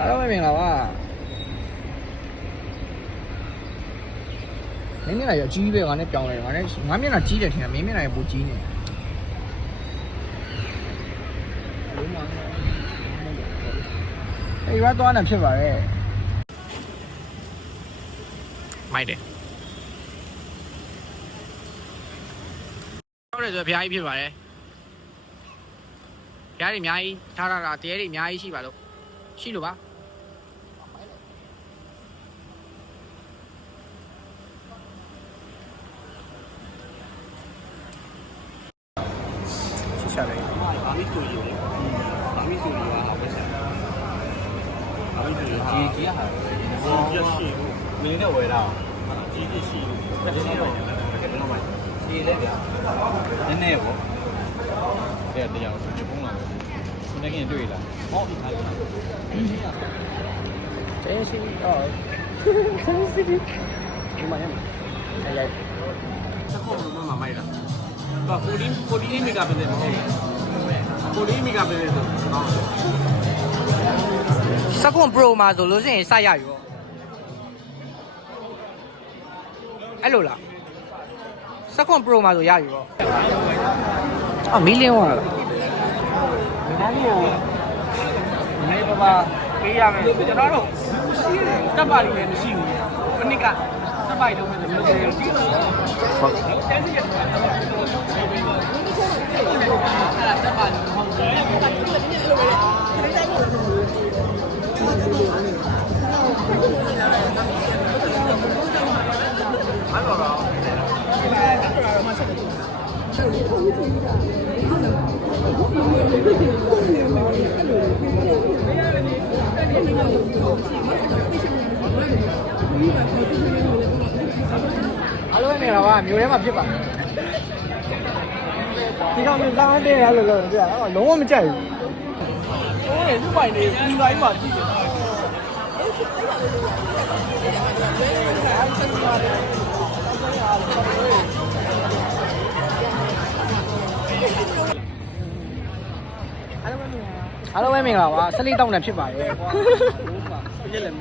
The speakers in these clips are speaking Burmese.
အားလုံးပဲမင်္ဂလာပါမင်းမျက်နှာရအကြီးပဲငါနဲ့ပြောင်းလိုက်တယ်ငါနဲ့ငါမျက်နှာကြီးတယ်ထင်တယ်မင်းမျက်နှာရပိုကြီးနေတယ်အေးရွာသွားနေဖြစ်ပါရဲ့မိုက်တယ်ဟုတ်တယ်ဆိုဖျားကြီးဖြစ်ပါတယ်ဖျားကြီးအများကြီးထားထားတာတရားတွေအများကြီးရှိပါလို့ရှိလို့ပါ လိုက်ဘာမီဆိုရီလေဘာမီဆိုရီကဟာပဲဆက်ဘာမီဆိုရီဟာကြီးကြီးဟာကြီးရှိမင်းနဲ့ဝယ်တာကြီးကြီးရှိတယ်ဒီနေ့တော့ဘယ်လိုမှရှိလေဗျာနည်းနည်းပေါ့တဲ့တရားကိုဒီပုံးလာတယ်ခုနကင်းတွေ့လားဟောဒီထားလားတဲရှိအော်တဲရှိဒီမှာရမ်းအဲ့လိုက်စကောဘယ်လိုမှမိုက်တာ ဘာ14 48 megapixel မဟုတ်ဘူး48 megapixel ဆိုတော့စကွန် Pro မှာဆိုလို့ရှိရင်စရယူရောအဲ့လိုလားစကွန် Pro မှာဆိုရယူရောအော်မီလီယံဝါလားဒီကောင်ကိုနေပါပါပေးရမယ်ကျွန်တော်တို့တပ်ပါရီလည်းမရှိဘူးမနစ်ကတပ်ပါရီတော့လည်းမရှိဘူးဒီလိုဟုတ်တန်းစီရတယ်တ ပါမြို့ထဲမှာဖြစ်ပါဒီကောင်မျိုးစားတဲ့ရလို့လို့ကြာလုံးဝမကြိုက်ဘူးဟိုးလေသူ့ပိုင်နေဒီတိုင်းမှာကြည့်တယ်အားလုံးပဲမင်္ဂလာပါဆက်လေးတောင်းနေဖြစ်ပါရဲ့ရက်လည်းမ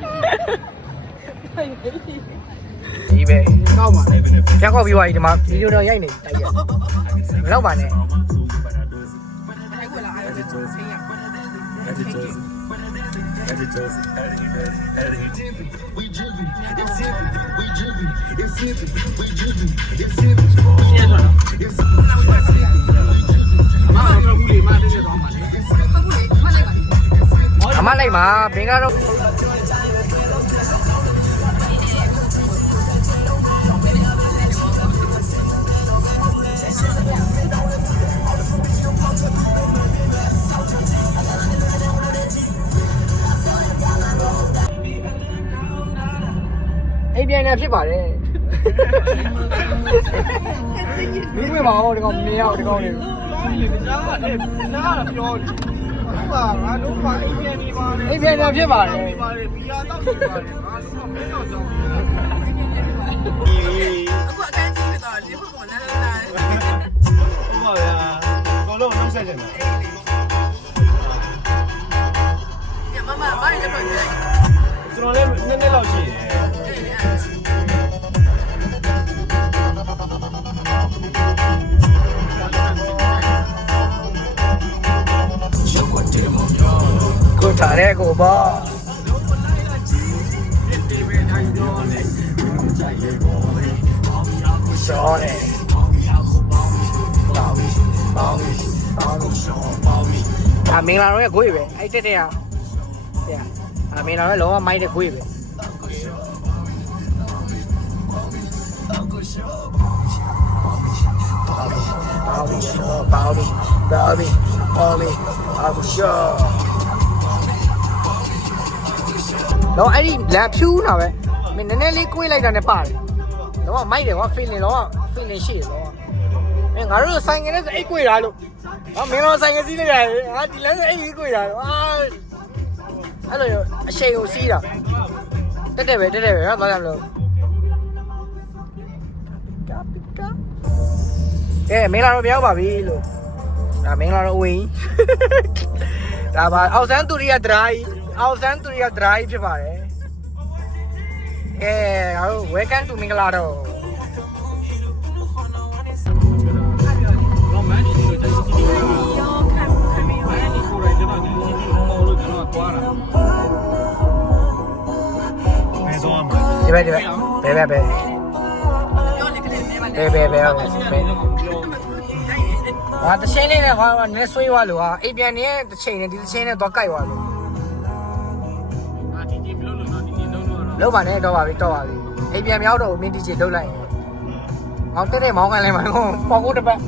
ရှိ ဒီပဲကောက်ပါလေပြန်ကောက်ပြီးသွားပြီဒီမှာဗီဒီယိုတော့ရိုက်နေတိုက်ရမလောက်ပါနဲ့ရှင်းသွားတော့မတော့ဘူးလေမတဲ့တဲ့တော့မှာလေအမလိုက်ပါဘင်္ဂလားတော့ မ်ပြန်နေဖြစ်ပါတယ်မိမပါအောင်ဒီကောင်မြင်ရအောင်ဒီကောင်လေးနားကလည်းနားကပြောတယ်ဟုတ်ပါငါတို့ကအိမ်ပြန်နေပါလေအိမ်ပြန်နေဖြစ်ပါတယ်နေပါလေဘီယာတော့နေပါလေငါတို့ကမင်းတော့ကြောင်းအခုအခန်းကြီးဖြစ်သွားတယ်ဘုကမနားနားနားဟုတ်ပါဗျာဘောလုံးနှုတ်ဆက်ကြတယ်ညမမဘာလဲတော့ကြည့်ကျွန်တော်လည်းနည်းနည်းလောက်ရှိတယ် ထားတဲ့ကိုပေါ့ရှောတယ်အမင်္ဂလာတော့ရဲ့ကိုကြီးပဲအဲ့တက်တဲ့ဟာဆရာအမင်္ဂလာတော့လုံးဝမိုက်တဲ့ကိုကြီးပဲပေါဘီရှောပေါဘီပေါဘီပေါဘီပေါဘီရှော တော့အဲ့ဒီလက်ဖြူးတာပဲမင်းနည်းနည်းလေးကိုွေးလိုက်တာနဲ့ပါတယ်တော့မိုက်တယ်ကွာ feeling တော့ feeling ရှိတယ်တော့အဲငါတို့ဆိုင်ငယ်နဲ့ဆိုအိတ်ကိုွေးတာလို့ဟာမင်းတို့ဆိုင်ငယ်စီးလိုက်ရတယ်ငါဒီလမ်းဆိုအိတ်ကြီးကိုွေးတာလို့အာအဲ့လိုအရှိန်ကိုစီးတာတက်တက်ပဲတက်တက်ပဲဟာသွားရမလို့ကပီကာကဲမင်္ဂလာတော့ပြောက်ပါပြီလို့ဒါမင်္ဂလာတော့အဝင်ဒါပါအောက်ဆန်းသူရိယဒရာကြီး အောင်ဆန်းသူရဒရိုင်းဖြစ်ပါတယ်ကဲဟို welcome to မင်္ဂလာတော့ဒီဘက်ဒီဘက်ဘယ်ဘက်ဘယ်ဘယ်ဘယ်ဘယ်ဟာတချင်းလေးနဲ့ဟာနဲဆွေးွားလို့ဟာအိမ်ပြန်နေတဲ့တချင်းနဲ့ဒီတချင်းနဲ့တော့ကြိုက်ွားလို့ လုံးလို့တော့လောက်ပါနဲ့တော့ပါပြီတော့ပါပြီအိမ်ပြန်မြောက်တော့မင်းဒီချေလှုပ်လိုက်ငေါတက်တဲ့မောင်းကန်လဲမှာပေါ့ကိုတစ်ပတ်